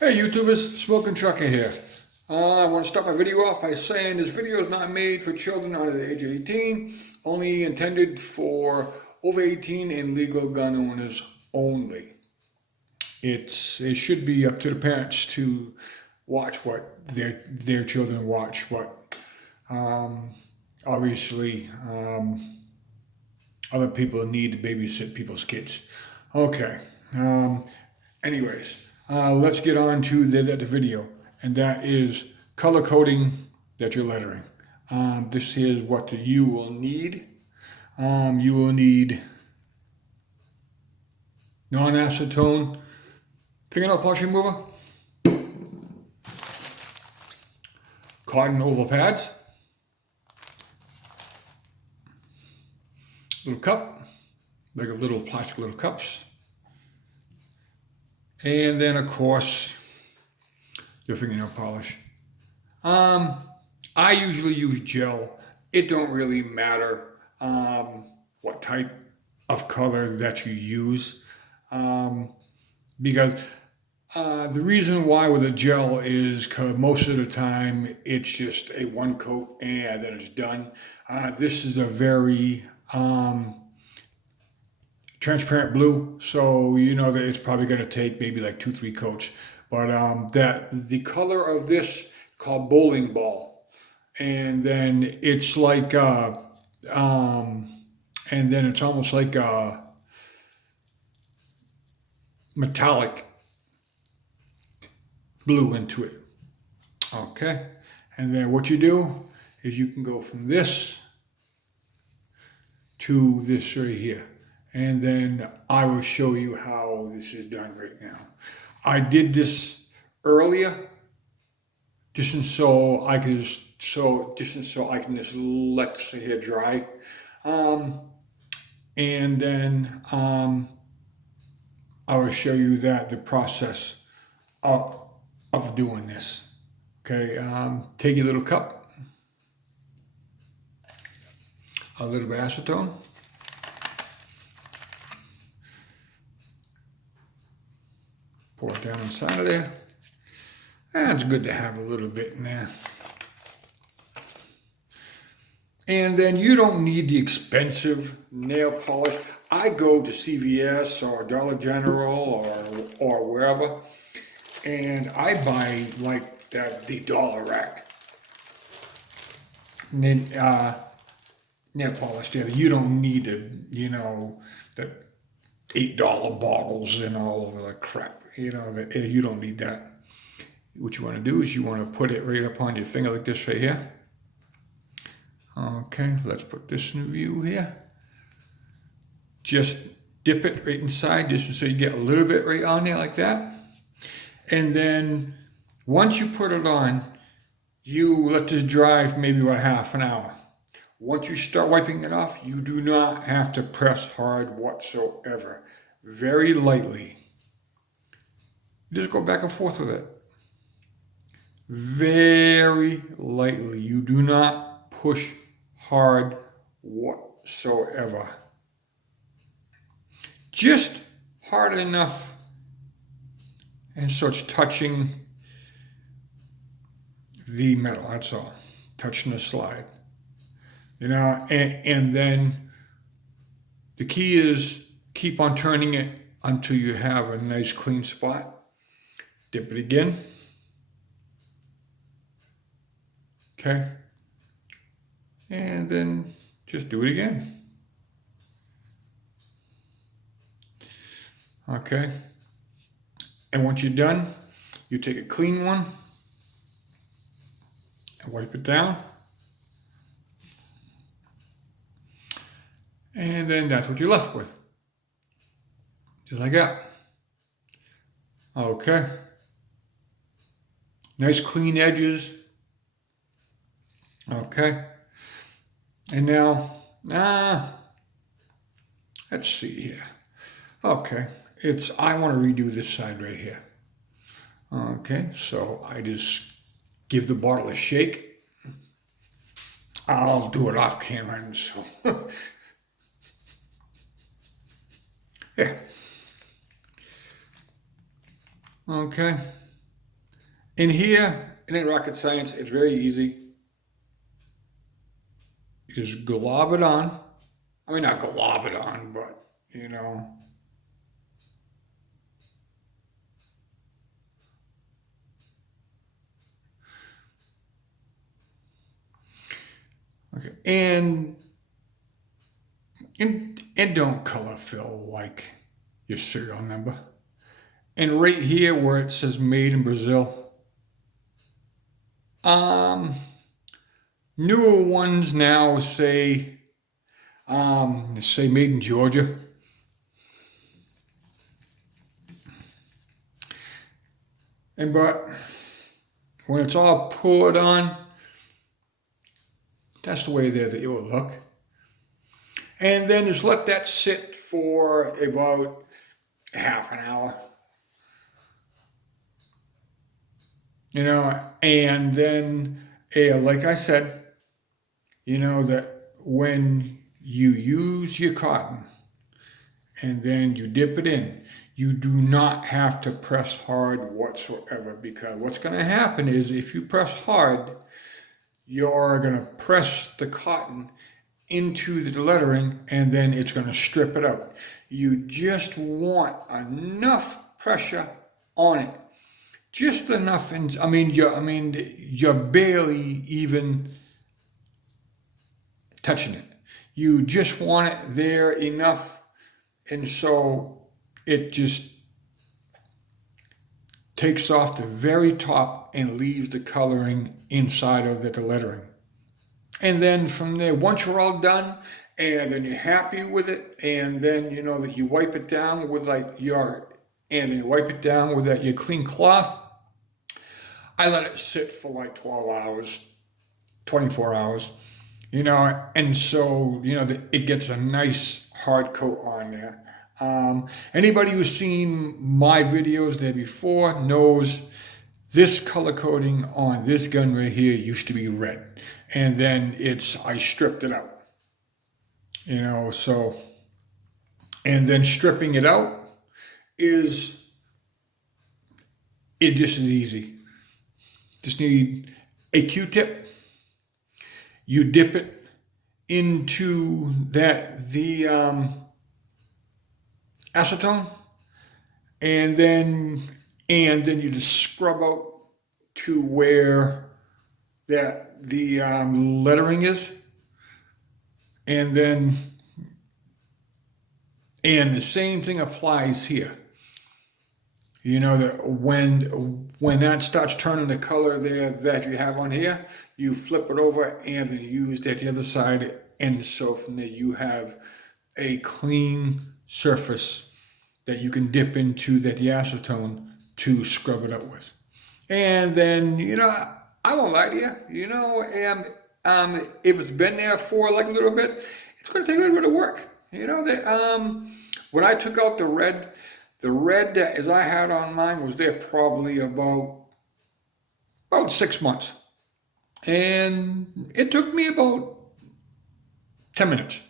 Hey YouTubers, Smoking Trucker here. I want to start my video off by saying this video is not made for children under the age of 18, only intended for over 18 and legal gun owners only. It should be up to the parents to watch what their children watch, but obviously other people need to babysit people's kids. Okay. Anyways, let's get on to the video, and that is color coding that you're lettering. This is what you will need. You will need non-acetone fingernail polish remover, cotton oval pads, little cup, like a little plastic little cups, and then of course your fingernail polish. I usually use gel. It don't really matter what type of color that you use, because the reason why with a gel is because most of the time it's just a one coat and then it's done. This is a very transparent blue, so you know that it's probably going to take maybe like 2-3 coats. But that the color of this called bowling ball, and then it's like and then it's almost like a metallic blue into it. Okay, and then what you do is you can go from this to this right here, and then I will show you how this is done right now. I did this earlier just so I can just let the hair dry, and then I will show you the process of doing this. Okay, take your little cup, a little bit of acetone, pour it down inside of there. It's good to have a little bit in there. And then you don't need the expensive nail polish. I go to CVS or Dollar General or wherever, and I buy like the dollar rack. And then nail polish there. You don't need the $8 bottles and all of the crap. You don't need that. What you want to do is you want to put it right up on your finger like this right here. Okay, let's put this in view here. Just dip it right inside just so you get a little bit right on there like that. And then once you put it on, you let this dry for maybe about half an hour. Once you start wiping it off, you do not have to press hard whatsoever. Very lightly. Just go back and forth with it. Very lightly. You do not push hard whatsoever. Just hard enough, and so it's touching the metal, that's all. Touching the slide. And then the key is keep on turning it until you have a nice clean spot. Dip it again. Okay. And then just do it again. Okay. And once you're done, you take a clean one and wipe it down. And then that's what you're left with. Just like that. Okay. Nice clean edges. Okay. And now, let's see here. Okay. I want to redo this side right here. Okay. So I just give the bottle a shake. I'll do it off camera. And so, yeah. Okay. In here, it ain't rocket science. It's very easy. You just glob it on. I mean, not glob it on, but you know. Okay, and don't color fill like your serial number. And right here where it says made in Brazil, um, newer ones now say made in Georgia. But when it's all poured on, that's the way there that it will look. And then just let that sit for about half an hour. And then, like I said, that when you use your cotton and then you dip it in, you do not have to press hard whatsoever, because what's going to happen is if you press hard, you're going to press the cotton into the lettering and then it's going to strip it out. You just want enough pressure on it. Just enough, and you're barely even touching it. You just want it there enough, and so it just takes off the very top and leaves the coloring inside of the lettering. And then from there, once you're all done, and then you're happy with it, and then that you wipe it down with your clean cloth. I let it sit for like 12 hours, 24 hours, and so, it gets a nice hard coat on there. Anybody who's seen my videos there before knows this color coding on this gun right here used to be red. And then I stripped it out, so, and then stripping it out it just is easy. Just need a Q-tip. You dip it into the acetone, and then you just scrub out to where the lettering is, and the same thing applies here. That when that starts turning the color there that you have on here, you flip it over and then use that the other side, and so from there you have a clean surface that you can dip into the acetone to scrub it up with. And then I won't lie to you, if it's been there for like a little bit, it's going to take a little bit of work. When I took out the red as I had on mine was there probably about 6 months. And it took me about 10 minutes.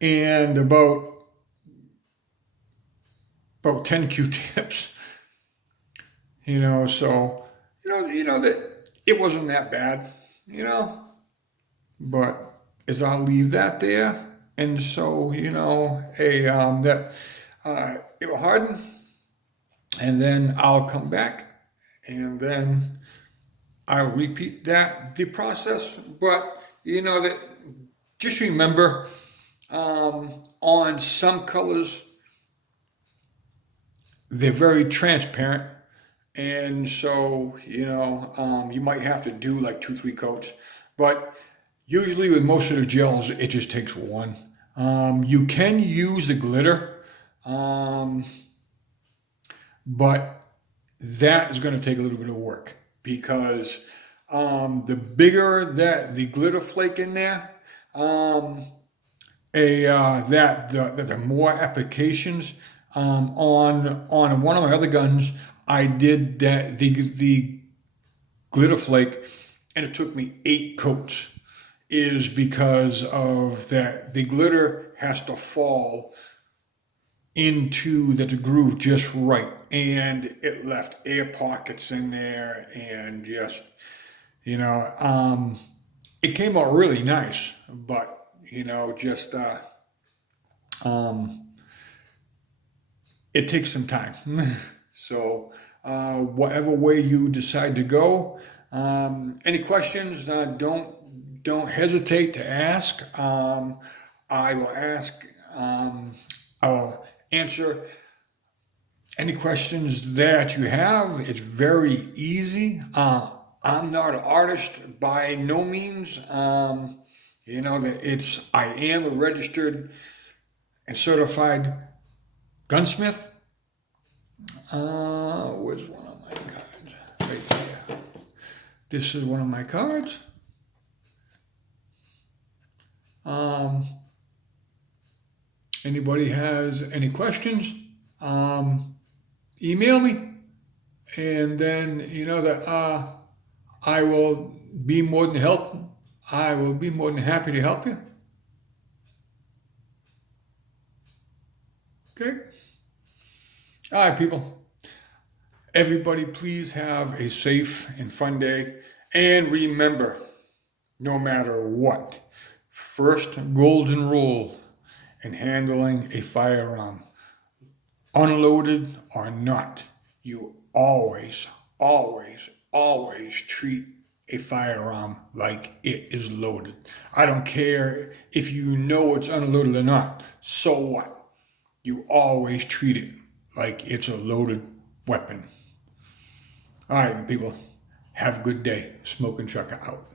And about 10 Q-tips. So, that it wasn't that bad, But as I'll leave that there, and so, it will harden, and then I'll come back, and then I'll repeat the process. But that just remember, on some colors they're very transparent, and so you might have to do like 2-3 coats, but usually with most of the gels it just takes one. You can use the glitter. But that is going to take a little bit of work, because the bigger that the glitter flake in there, the more applications. On one of my other guns, I did that the glitter flake, and it took me 8 coats. Is because of that the glitter has to fall into the groove just right, and it left air pockets in there, and just it came out really nice, but just um, it takes some time. So whatever way you decide to go, any questions? Don't hesitate to ask. I will ask. I will answer any questions that you have. It's very easy. I'm not an artist by no means. That I am a registered and certified gunsmith. Where's one of my cards? Right there. This is one of my cards. Anybody has any questions? Email me, and then that I will be more than I will be more than happy to help you. Okay. All right, people. Everybody, please have a safe and fun day. And remember, no matter what, first golden rule in handling a firearm, unloaded or not, you always, always, always treat a firearm like it is loaded. I don't care if you know it's unloaded or not. So what? You always treat it like it's a loaded weapon. All right, people. Have a good day. Smoking Trucker out.